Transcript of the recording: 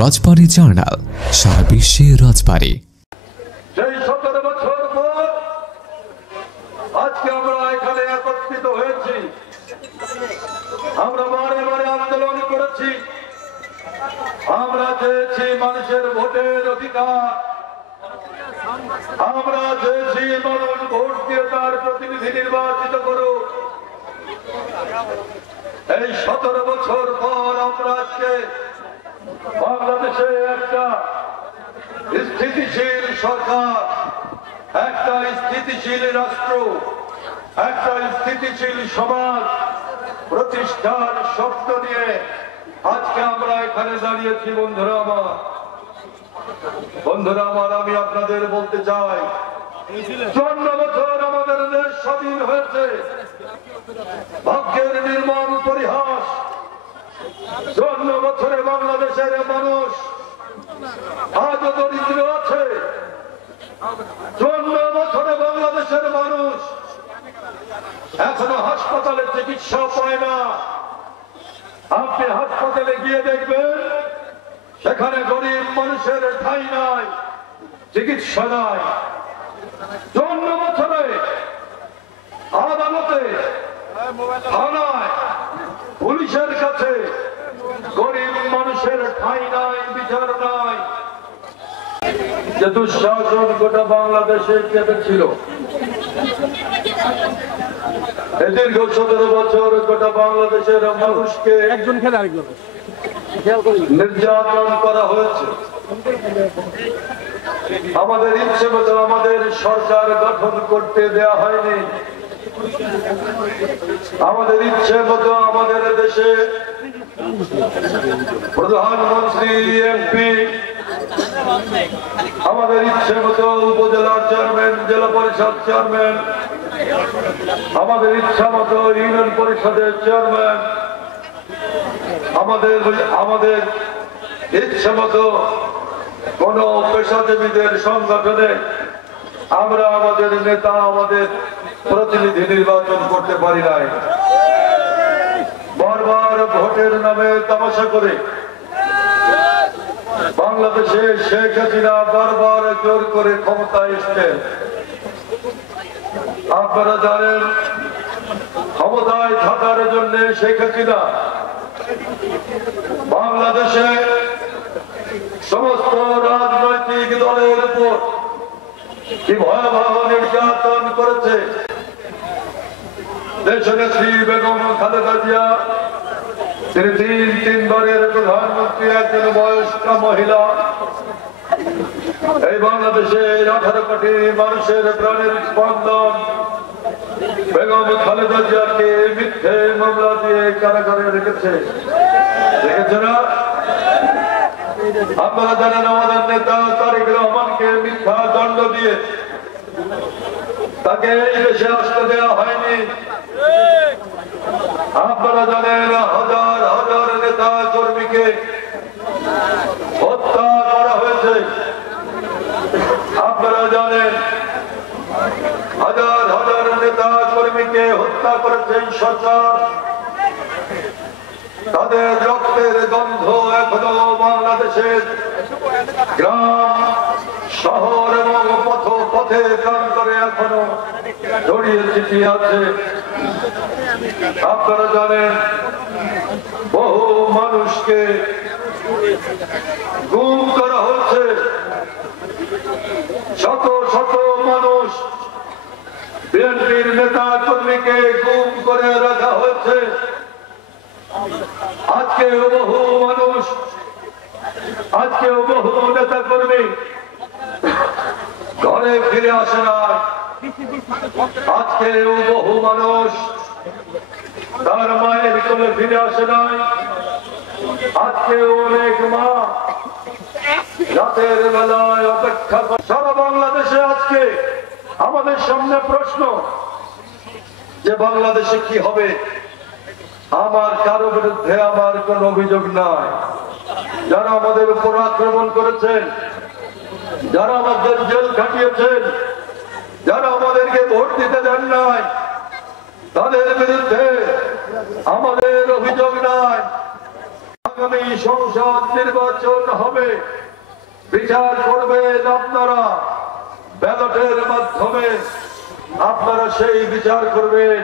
রাজবাড়ী journal, সারা বিশ্বে রাজবাড়ী। সেই 17 বছর পর আজকে আমরা এখানে একত্রিত হয়েছি। আমরা বারে বারে আন্দোলন করেছি, আমরা চেয়েছি মানুষের ভোটের অধিকার, আমরা চেয়েছি মানুষ ভোট দিয়ে তার প্রতিনিধি নির্বাচিত করুক। এই 17 বছর পর আমরা আজকে বাংলাদেশে একটা স্থিতিশীল সরকার, একটা স্থিতিশীল রাষ্ট্র, একটা স্থিতিশীল সমাজ প্রতিষ্ঠার স্বপ্ন নিয়ে আজকে আমরা এখানে দাঁড়িয়েছি। বন্ধুরা আমার, আমি আপনাদের বলতে চাই, 54 বছর আমাদের দেশ স্বাধীন হয়েছে। ভাগ্যের নির্মম পরিহাস, 54 বছরে বাংলাদেশের মানুষ আজও দরিদ্র আছে। 54 বছরে বাংলাদেশের মানুষ এখনো হাসপাতালে চিকিৎসা পায় না। আপনি হাসপাতালে গিয়ে দেখবেন সেখানে গরিব মানুষের ঠাঁই নাই, চিকিৎসা নাই। 54 বছরে আদালতে, থানায়, পুলিশের কাছে গরিব মানুষের ঠাঁই নাই, বিচার নাই। যে দুঃশাসন গোটা বাংলাদেশে চেপেছিল, দীর্ঘ 17 বছর গোটা বাংলাদেশের মানুষকে নির্যাতন করা হয়েছে। আমাদের ইচ্ছে মতো আমাদের সরকার গঠন করতে দেয়া হয়নি। আমাদের ইচ্ছে মতো আমাদের দেশে প্রধানমন্ত্রী, এমপি, আমাদের ইচ্ছে মতো উপজেলার চেয়ারম্যান, জেলা পরিষদ চেয়ারম্যান, আমাদের ইচ্ছা মতো ইউনিয়ন পরিষদের চেয়ারম্যান, আমাদের ইচ্ছে মতো কোন পেশাজীবীদের সংগঠনে আমরা আমাদের নেতা, আমাদের প্রতিনিধি নির্বাচন করতে পারি নাই। বারবার ভোটের নামে তামাশা করে বাংলাদেশে শেখ হাসিনা বারবার জোর করে ক্ষমতায় এসেছেন। আপনারা জানেন, ক্ষমতায় থাকার জন্য শেখ হাসিনা বাংলাদেশে সমস্ত রাজনৈতিক দলের উপর কি ভয়াবহ নির্যাতন করেছে। দেশনেত্রী বেগম খালেদা জিয়া, তিনি তিনবারের প্রধানমন্ত্রী, একজন বয়স্ক মহিলা, এই বাংলাদেশের 18 কোটি মানুষের প্রাণের স্পন্দন বেগম খালেদা জিয়াকে মিথ্যে মামলা দিয়ে কারাগারে রেখেছে না? আপনারা জানেন, আমাদের নেতা তারেক রহমানকে মিথ্যা দণ্ড দিয়ে তাকে এই দেশে আসতে দেওয়া হয়নি। আপনারা জানেন, হাজার হাজার নেতা কর্মীকে হত্যা করা হয়েছে। আপনারা জানেন, হাজার হাজার নেতা কর্মীকে হত্যা করেছে সরকার। তাদের রক্তের গন্ধ এখনো বাংলাদেশের গ্রাম, শহর এবং পথে প্রান্তরে এখনো ছড়িয়ে ছিটিয়ে আছে। আপনারা জানেন, বহু মানুষকে গুম করা হচ্ছে, শত শত মানুষ, বিএনপির নেতা কর্মীকে গুম করে রাখা হয়েছে। আজকেও বহু নেতা কর্মী ঘরে ফিরে আসে না। আজকেও বহু মানুষ তার মায়ের কোলে ফিরে আসে নাই। আজকেও অনেক মা রাতের বেলায় অপেক্ষা করে। সারা বাংলাদেশে আজকে আমাদের সামনে প্রশ্ন যে বাংলাদেশে কি হবে। আমার কারো বিরুদ্ধে আমার কোন অভিযোগ নাই। যারা আমাদের উপর আক্রমণ করেছেন, যারা আমাদের জেল খাটিয়েছেন, যারা আমাদেরকে ভোট দিতে দেন নাই, তাদের বিরুদ্ধে আমাদের অভিযোগ নাই। আগামী সংসদ নির্বাচন হবে, বিচার করবেন আপনারা ব্যালটের মাধ্যমে। আপনারা সেই বিচার করবেন